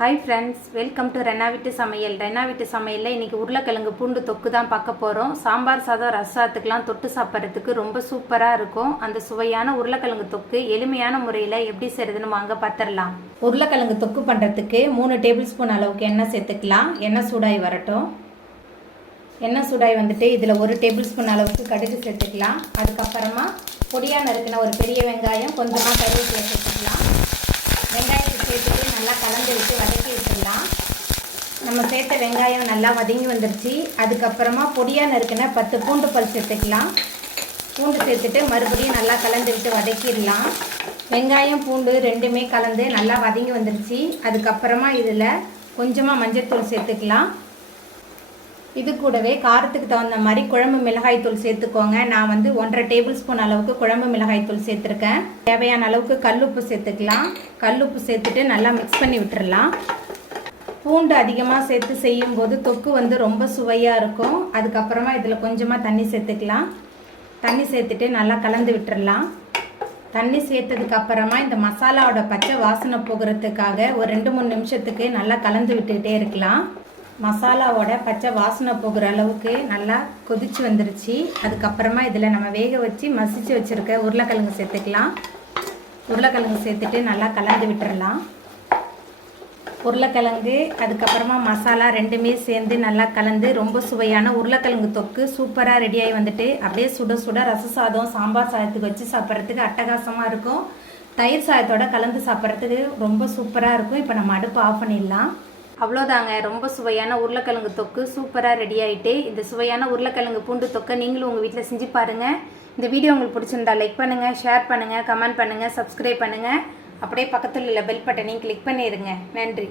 Hi friends, welcome to Renna Veetu Samayal. Renna Veetu Samayalல இன்னைக்கு UrulaiKizhangu Poondu Thokku தான் பார்க்க போறோம். சாம்பார் சாதம் ரசத்துக்குலாம் தொட்டு சாப்பிடுறதுக்கு ரொம்ப சூப்பரா இருக்கும். அந்த சுவையான UrulaiKizhangu தொக்கு எளிமையான முறையில் எப்படி செய்யறதுன்னு வாங்க பார்த்திரலாம். UrulaiKizhangu தொக்கு பண்றதுக்கு 3 டேபிள்ஸ்பூன் அளவுக்கு எண்ணெய் சேர்த்துக்கலாம். எண்ணெய் சூடாய் வரட்டும். எண்ணெய் சூடாய் வந்துட்டு இதில் 1 டேபிள்ஸ்பூன் அளவுக்கு கடுகு சேர்த்துக்கலாம். அதுக்கப்புறமா பொடியாக நறுக்கின ஒரு பெரிய வெங்காயம் கொஞ்சமாக கருவேப்பிலை சேர்த்துக்கலாம். வெங்காயத்தை சேர்த்துட்டு நல்லா கலந்து விட்டு வதக்கி விட்டுடலாம். நம்ம சேர்த்த வெங்காயம் நல்லா வதங்கி வந்துருச்சு. அதுக்கப்புறமா பொடியாக நறுக்கின 10 பூண்டு பல் சேர்த்துக்கலாம். பூண்டு சேர்த்துட்டு மறுபடியும் நல்லா கலந்து விட்டு வதக்கிடலாம். வெங்காயம் பூண்டு ரெண்டுமே கலந்து நல்லா வதங்கி வந்துருச்சு. அதுக்கப்புறமா இதில் கொஞ்சமாக மஞ்சள்தூள் சேர்த்துக்கலாம். இது கூடவே காரத்துக்கு தகுந்த மாதிரி குழம்பு மிளகாய் தூள் சேர்த்துக்கோங்க. நான் 1.5 டேபிள்ஸ்பூன் அளவுக்கு குழம்பு மிளகாய் தூள் சேர்த்துருக்கேன். தேவையான அளவுக்கு கல்லுப்பு சேர்த்துக்கலாம். கல்லுப்பு சேர்த்துட்டு நல்லா மிக்ஸ் பண்ணி விட்டுறலாம். பூண்டு அதிகமாக சேர்த்து செய்யும்போது தொக்கு ரொம்ப சுவையாக இருக்கும். அதுக்கப்புறமா இதில் கொஞ்சமாக தண்ணி சேர்த்துக்கலாம். தண்ணி சேர்த்துட்டு நல்லா கலந்து விட்டுறலாம். தண்ணி சேர்த்ததுக்கு அப்புறமா இந்த மசாலாவோட பச்சை வாசனை போகிறதுக்காக ஒரு 2-3 நிமிஷத்துக்கு நல்லா கலந்து விட்டுக்கிட்டே இருக்கலாம். மசாலாவோட பச்சை வாசனை போகிற அளவுக்கு நல்லா கொதிச்சு வந்துருச்சு. அதுக்கப்புறமா இதில் நம்ம வேக வச்சு மசிச்சு வச்சுருக்க உருளைக்கிழங்கு சேர்த்துக்கலாம். உருளைக்கிழங்கு சேர்த்துட்டு நல்லா கலந்து விட்டுறலாம். உருளைக்கிழங்கு அதுக்கப்புறமா மசாலா ரெண்டுமே சேர்ந்து நல்லா கலந்து ரொம்ப சுவையான உருளைக்கிழங்கு தொக்கு சூப்பராக ரெடியாகி வந்துட்டு அப்படியே சுட சுட ரச சாதம் சாம்பார் சாதத்துக்கு வச்சு சாப்பிட்றதுக்கு அட்டகாசமாக இருக்கும். தயிர் சாதத்தோட கலந்து சாப்பிட்றதுக்கு ரொம்ப சூப்பராக இருக்கும். இப்போ நம்ம அடுப்பு ஆஃப் பண்ணிடலாம். அவ்வளோதாங்க, ரொம்ப சுவையான உருளைக்கிழங்கு தொக்கு சூப்பராக ரெடி ஆகிட்டு. இந்த சுவையான உருளைக்கிழங்கு பூண்டு தொக்கை நீங்களும் உங்கள் வீட்டில் செஞ்சு பாருங்கள். இந்த வீடியோ உங்களுக்கு பிடிச்சிருந்தா லைக் பண்ணுங்கள், ஷேர் பண்ணுங்கள், கமெண்ட் பண்ணுங்கள், சப்ஸ்கிரைப் பண்ணுங்கள். அப்படியே பக்கத்தில் உள்ள பெல் பட்டனையும் கிளிக் பண்ணிடுங்க. நன்றி.